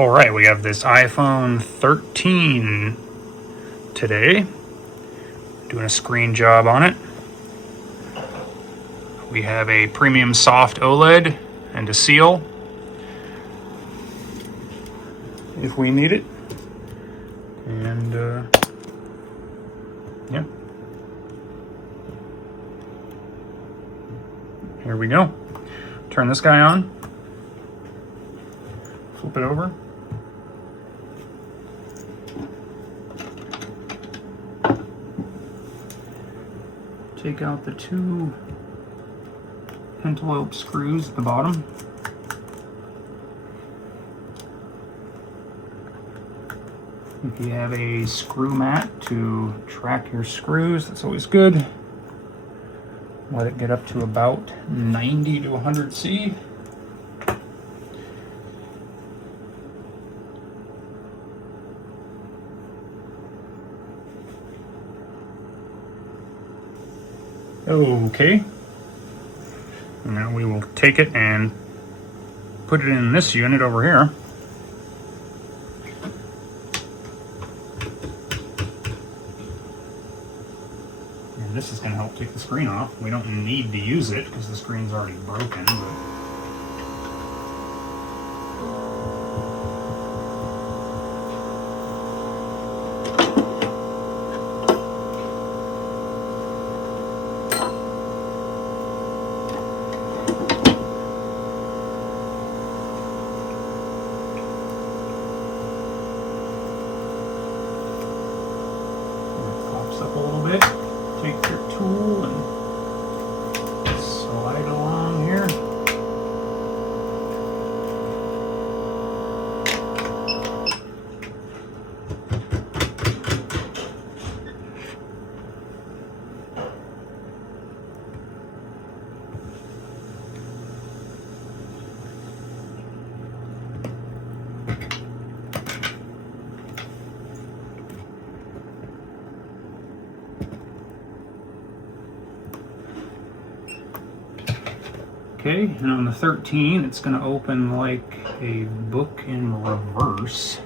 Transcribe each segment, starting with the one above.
All right, we have this iPhone 13 today. Doing a screen job on it. We have a premium soft OLED and a seal if we need it. And yeah, here we go. Turn this guy on, flip it over. Take out the two pentalobe screws at the bottom. If you have a screw mat to track your screws, that's always good. Let it get up to about 90 to 100 C. Okay. Now we will take it and put it in this unit over here. And this is going to help take the screen off. We don't need to use it because the screen's already broken. Up a little bit, take your tool and slide along here. Okay, and on the 13, it's going to open like a book in reverse.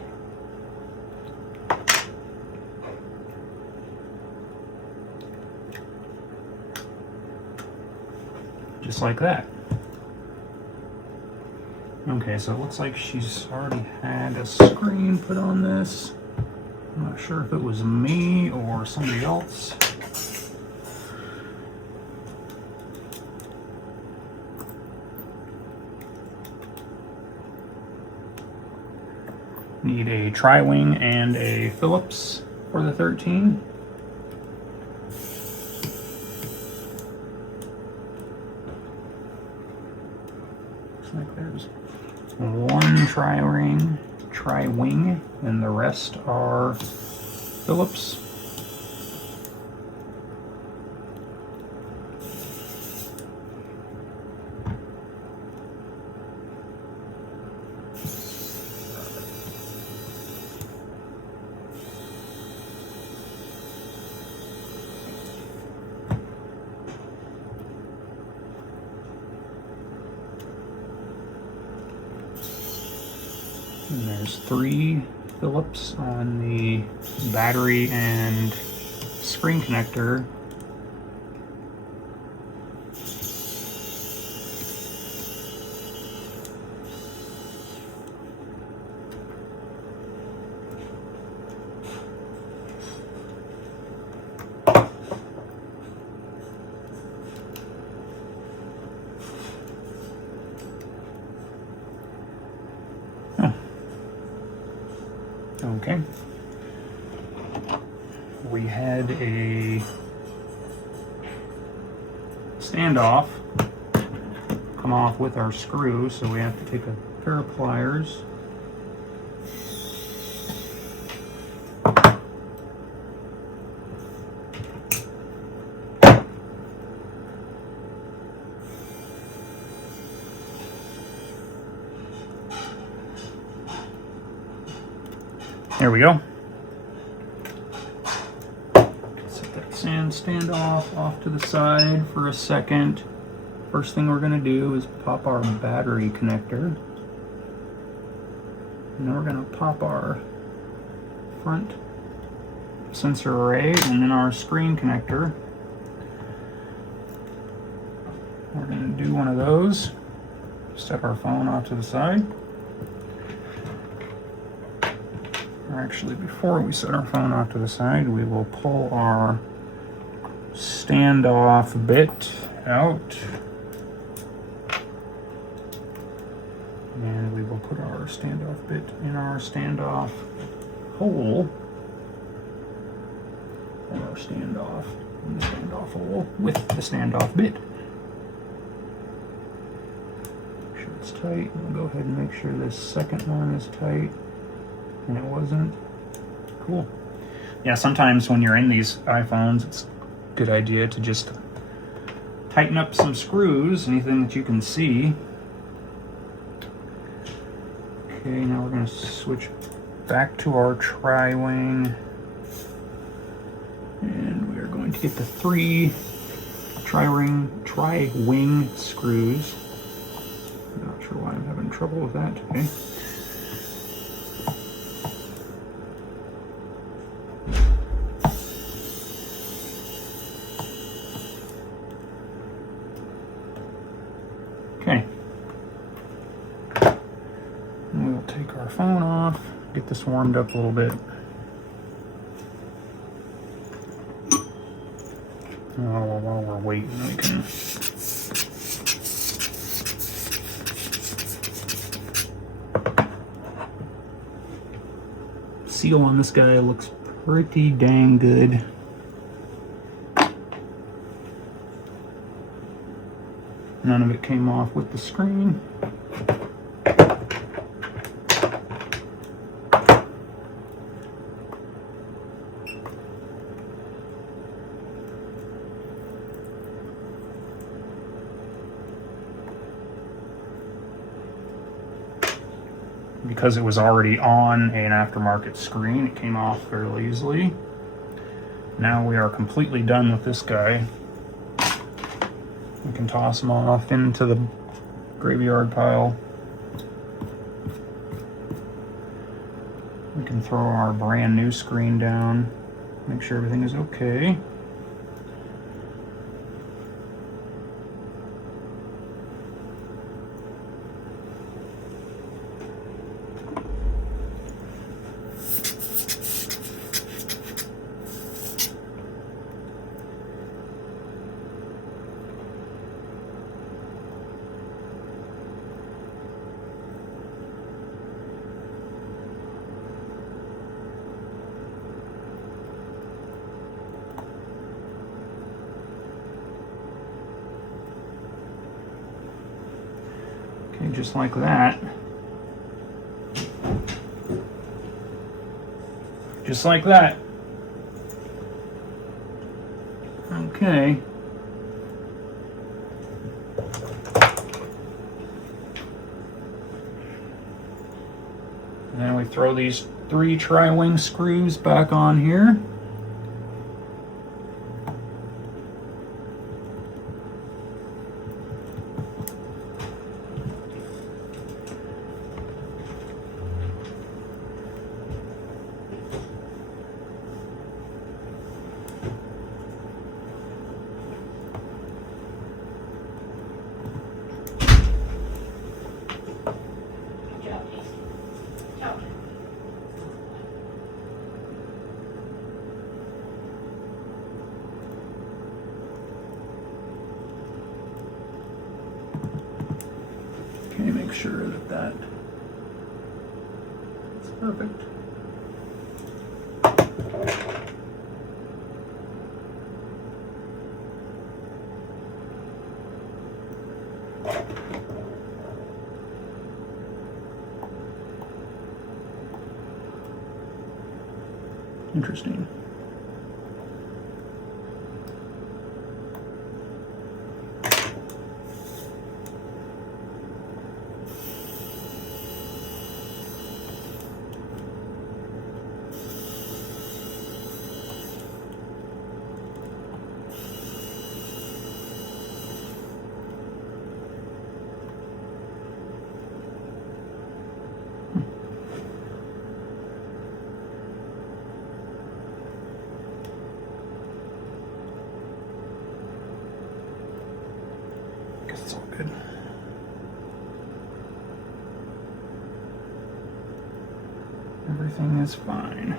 Just like that. Okay, so it looks like she's already had a screen put on this. I'm not sure if it was me or somebody else. Need a tri-wing and a Phillips for the 13. Looks like there's one tri-wing, and the rest are Phillips. And there's 3 Phillips on the battery and screen connector. Okay. We had a standoff come off with our screw, so we have to take a pair of pliers. There we go. Set that standoff off to the side for a second. First thing we're going to do is pop our battery connector. And then we're going to pop our front sensor array and then our screen connector. We're going to do one of those. Step our phone off to the side. Or actually, before we set our phone off to the side, we will pull our standoff bit out. And we will put our standoff bit in our standoff hole. Or our standoff in the standoff hole with the standoff bit. Make sure it's tight. We'll go ahead and make sure this second one is tight. And it wasn't. Cool. Yeah, sometimes when you're in these iPhones, it's a good idea to just tighten up some screws, anything that you can see. Okay, now we're going to switch back to our tri-wing. And we are going to get the 3 tri-wing screws. I'm not sure why I'm having trouble with that today. Okay. And we'll take our phone off, get this warmed up a little bit. While we're waiting, we can seal on this guy looks pretty dang good. None of it came off with the screen. Because it was already on an aftermarket screen, it came off fairly easily. Now we are completely done with this guy. We can toss him off into the graveyard pile. We can throw our brand new screen down, make sure everything is okay. Okay, just like that. Just like that. Okay. And then we throw these 3 tri-wing screws back on here. Okay, make sure that that's perfect. Interesting. Everything is fine.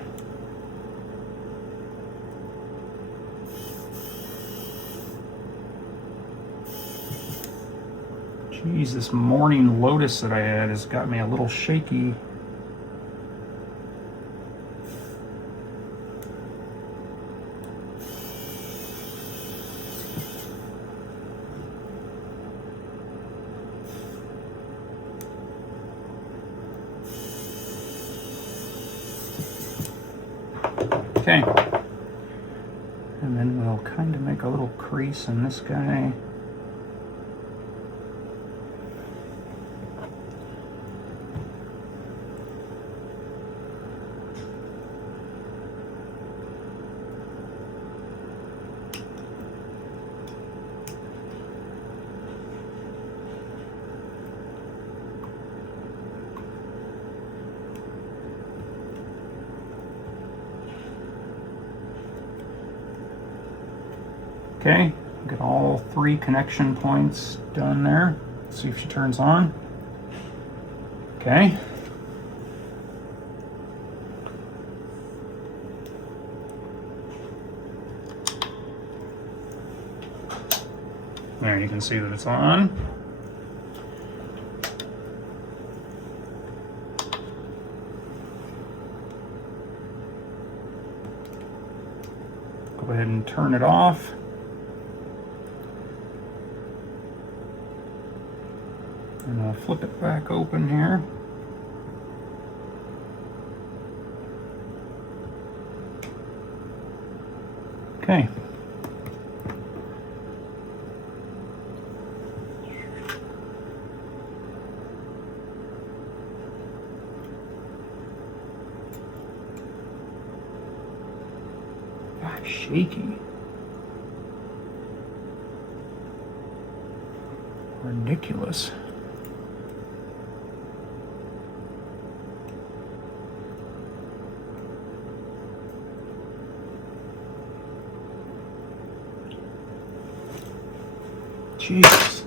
Geez, this morning Lotus that I had has got me a little shaky. Okay, and then we'll kind of make a little crease in this guy. Okay, get all 3 connection points done there. Let's see if she turns on. Okay. There, you can see that it's on. Go ahead and turn it off. And I'll flip it back open here. Okay. God, shaky. Ridiculous. Jesus.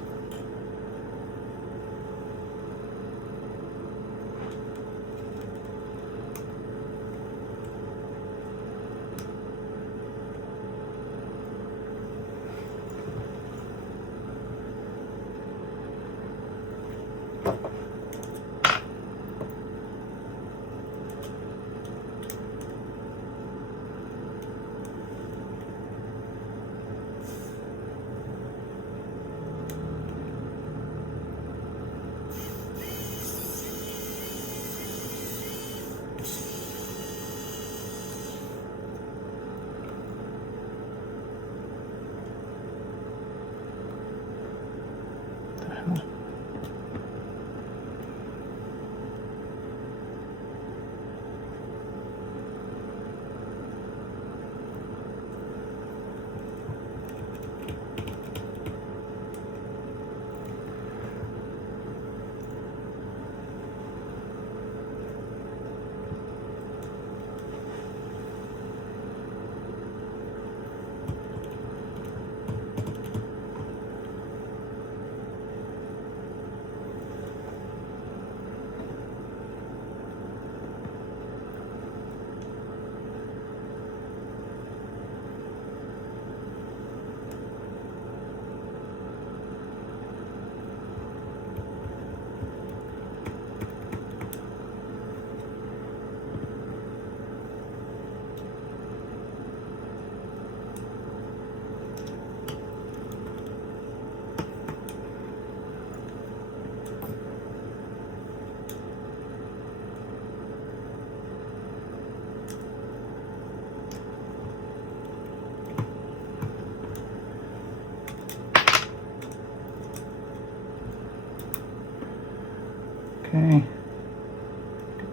Okay.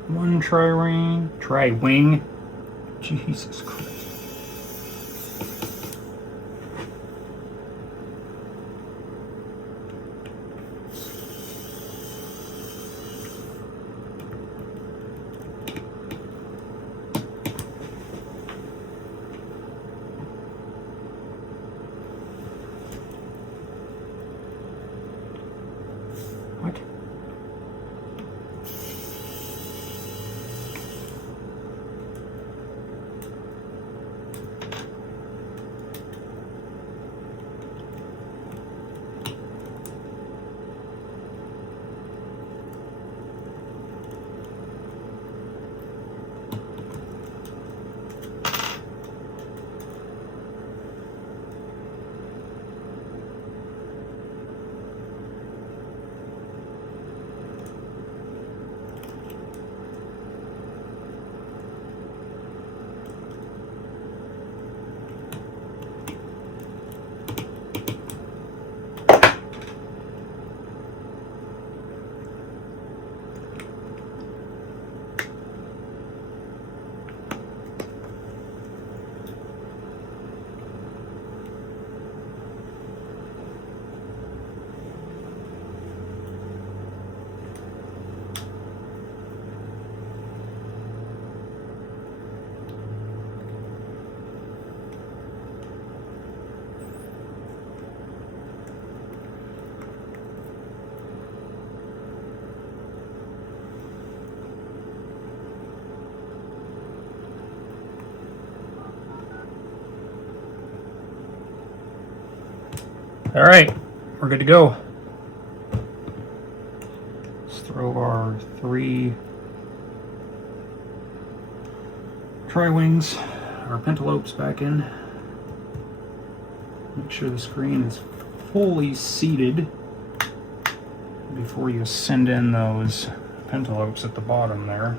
One tri-wing. Jesus Christ. What? All right, we're good to go. Let's throw our 3 tri-wings, our pentalopes back in. Make sure the screen is fully seated before you send in those pentalopes at the bottom there.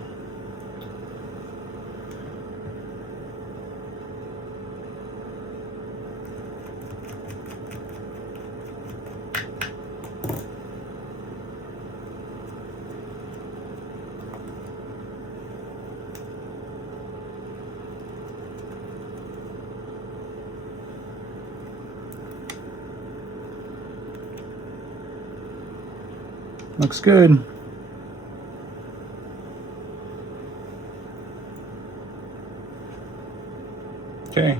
Looks good. Okay.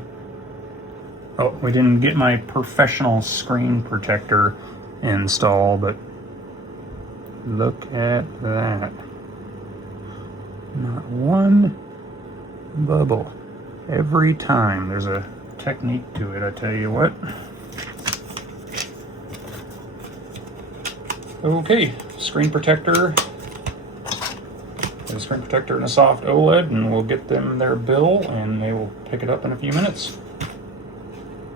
Oh, we didn't get my professional screen protector install, but look at that. Not one bubble. Every time. There's a technique to it, I tell you what. Okay, screen protector. A screen protector and a soft OLED, and we'll get them their bill and they will pick it up in a few minutes.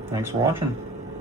Thanks for watching.